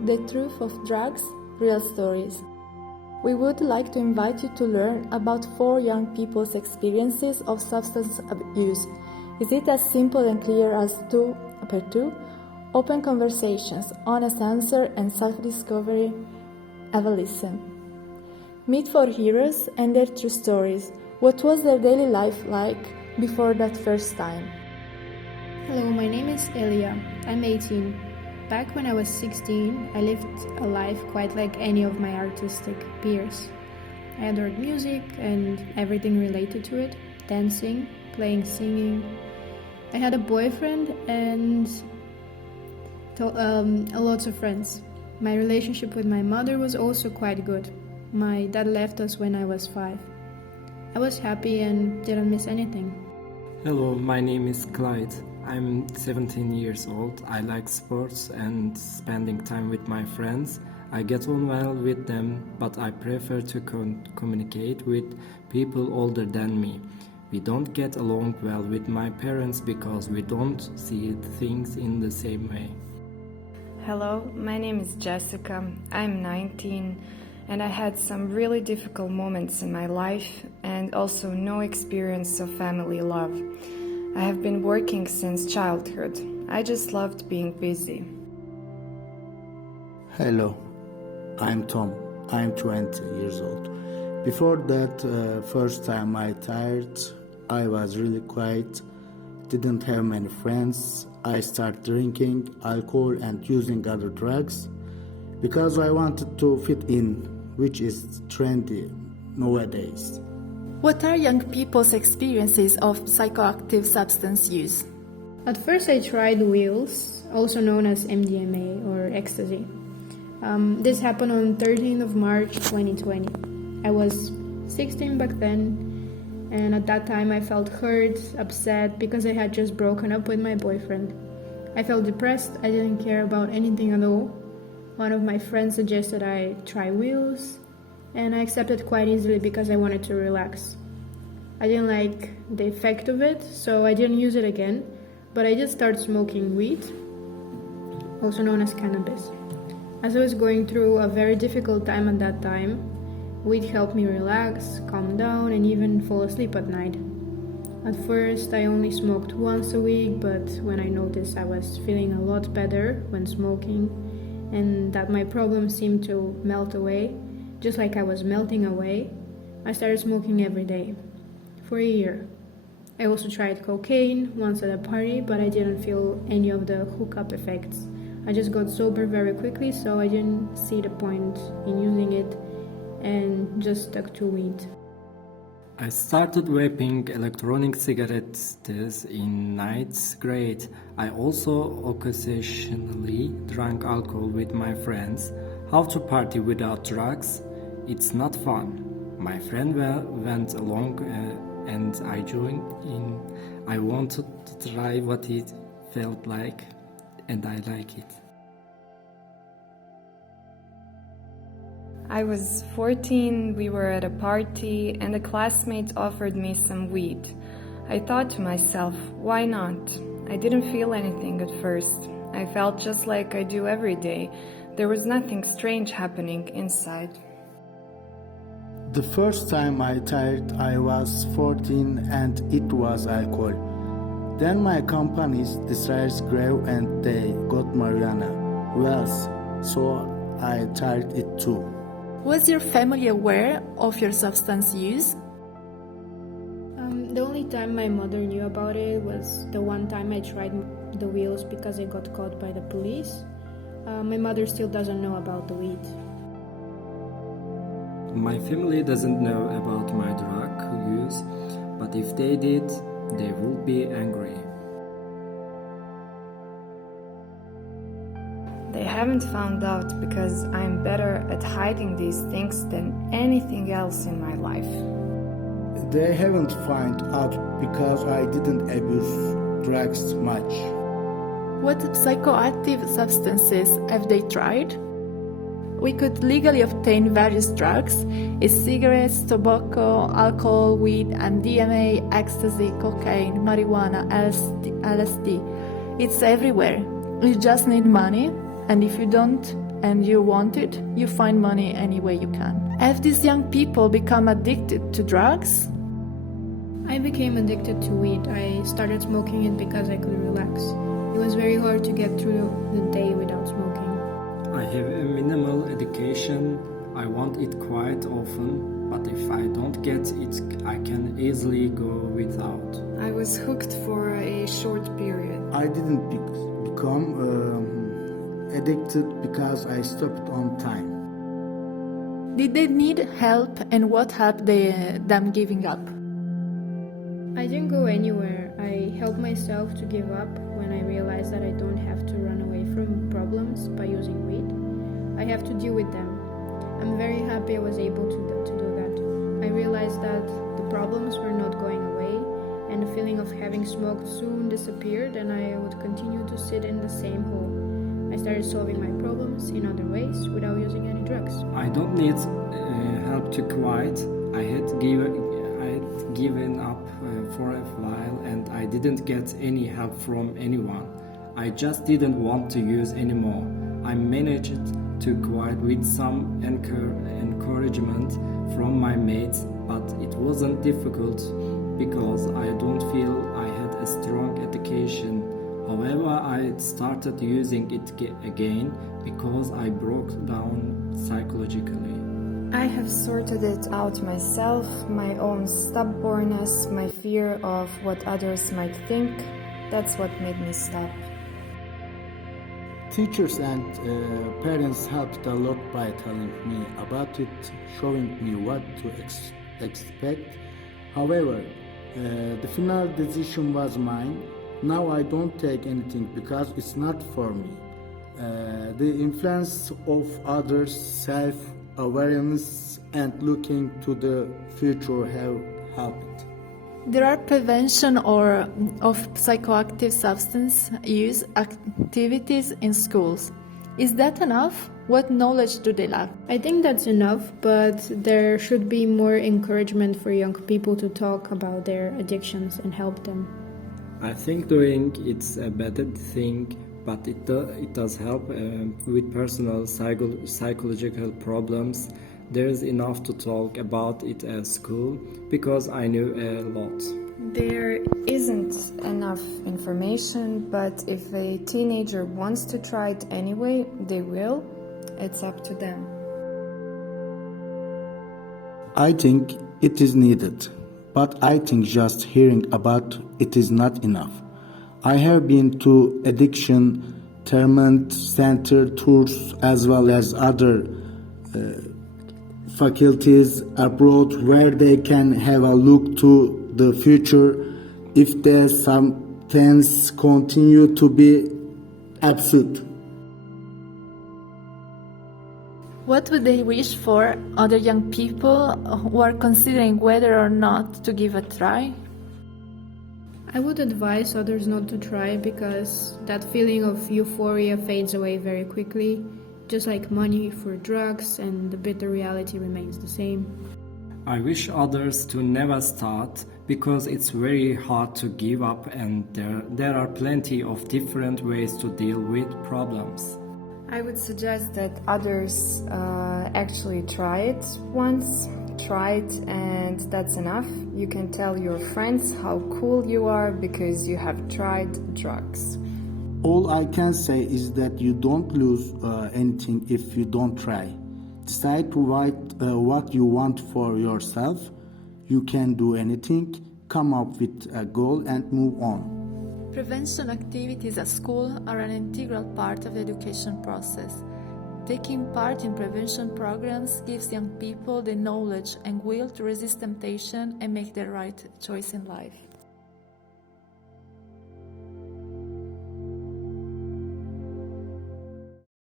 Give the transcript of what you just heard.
The Truth of Drugs, Real Stories. We would like to invite you to learn about 4 young people's experiences of substance abuse. Is it as simple and clear as 2 per 2? Open conversations, honest answer and self-discovery. Have a listen. Meet 4 heroes and their true stories. What was their daily life like before that first time? Hello, my name is Elia. I'm 18. Back when I was 16, I lived a life quite like any of my artistic peers. I adored music and everything related to it, dancing, playing, singing. I had a boyfriend and lots of friends. My relationship with my mother was also quite good. My dad left us when I was 5. I was happy and didn't miss anything. Hello, my name is Clyde. I'm 17 years old. I like sports and spending time with my friends. I get on well with them, but I prefer to communicate with people older than me. We don't get along well with my parents because we don't see things in the same way. Hello, my name is Jessica. I'm 19 and I had some really difficult moments in my life and also no experience of family love. I have been working since childhood. I just loved being busy. Hello, I'm Tom. I'm 20 years old. Before that first time I tried, I was really quiet, didn't have many friends. I started drinking alcohol and using other drugs because I wanted to fit in, which is trendy nowadays. What are young people's experiences of psychoactive substance use? At first I tried wheels, also known as MDMA or ecstasy. This happened on 13th of March 2020. I was 16 back then, and at that time I felt hurt, upset because I had just broken up with my boyfriend. I felt depressed, I didn't care about anything at all. One of my friends suggested I try wheels, and I accepted quite easily because I wanted to relax. I didn't like the effect of it, so I didn't use it again, but I did start smoking weed, also known as cannabis. As I was going through a very difficult time at that time, weed helped me relax, calm down, and even fall asleep at night. At first, I only smoked once a week, but when I noticed I was feeling a lot better when smoking, and that my problems seemed to melt away, just like I was melting away, I started smoking every day, for a year. I also tried cocaine once at a party, but I didn't feel any of the hookup effects. I just got sober very quickly, so I didn't see the point in using it and just stuck to weed. I started vaping electronic cigarettes in 9th grade. I also occasionally drank alcohol with my friends. How to party without drugs? It's not fun. My friend went along and I joined in. I wanted to try what it felt like, and I like it. I was 14, we were at a party, and a classmate offered me some weed. I thought to myself, why not? I didn't feel anything at first. I felt just like I do every day. There was nothing strange happening inside. The first time I tried, I was 14 and it was alcohol. Then my company's desires grew and they got marijuana. Well, so I tried it too. Was your family aware of your substance use? The only time my mother knew about it was the one time I tried the wheels because I got caught by the police. My mother still doesn't know about the weed. My family doesn't know about my drug use, but if they did, they would be angry. They haven't found out because I'm better at hiding these things than anything else in my life. They haven't found out because I didn't abuse drugs much. What psychoactive substances have they tried? We could legally obtain various drugs: cigarettes, tobacco, alcohol, weed, MDMA, ecstasy, cocaine, marijuana, LSD. It's everywhere. You just need money, and if you don't and you want it, you find money any way you can. Have these young people become addicted to drugs? I became addicted to weed. I started smoking it because I could relax. It was very hard to get through the day without smoking. I have a minimal education. I want it quite often, but if I don't get it, I can easily go without. I was hooked for a short period. I didn't become addicted because I stopped on time. Did they need help, and what helped them giving up? I didn't go anywhere. I helped myself to give up when I realized that I don't have to run away from problems by using weed. I have to deal with them. I'm very happy I was able to do that. I realized that the problems were not going away, and the feeling of having smoked soon disappeared, and I would continue to sit in the same hole. I started solving my problems in other ways without using any drugs. I don't need help to quit. I had given up for a while, and I didn't get any help from anyone. I just didn't want to use anymore. I managed to quit with some encouragement from my mates, but it wasn't difficult because I don't feel I had a strong education. However, I started using it again because I broke down psychologically. I have sorted it out myself, my own stubbornness, my fear of what others might think. That's what made me stop. Teachers and parents helped a lot by telling me about it, showing me what to expect. However, the final decision was mine. Now I don't take anything because it's not for me. The influence of others, self-awareness, and looking to the future have helped. There are prevention of psychoactive substance use activities in schools. Is that enough? What knowledge do they lack? I think that's enough, but there should be more encouragement for young people to talk about their addictions and help them. I think doing it's a better thing, but it does help with personal psychological problems. There's enough to talk about it at school because I knew a lot. There isn't enough information, but if a teenager wants to try it anyway, they will. It's up to them. I think it is needed, but I think just hearing about it is not enough. I have been to addiction treatment center tours as well as other faculties abroad where they can have a look to the future if the substance continue to be absent. What would they wish for other young people who are considering whether or not to give a try? I would advise others not to try because that feeling of euphoria fades away very quickly, just like money for drugs, and the bitter reality remains the same. I wish others to never start because it's very hard to give up, and there are plenty of different ways to deal with problems. I would suggest that others actually try it once, and that's enough. You can tell your friends how cool you are because you have tried drugs. All I can say is that you don't lose anything if you don't try. Decide what you want for yourself. You can do anything, come up with a goal and move on. Prevention activities at school are an integral part of the education process. Taking part in prevention programs gives young people the knowledge and will to resist temptation and make the right choice in life.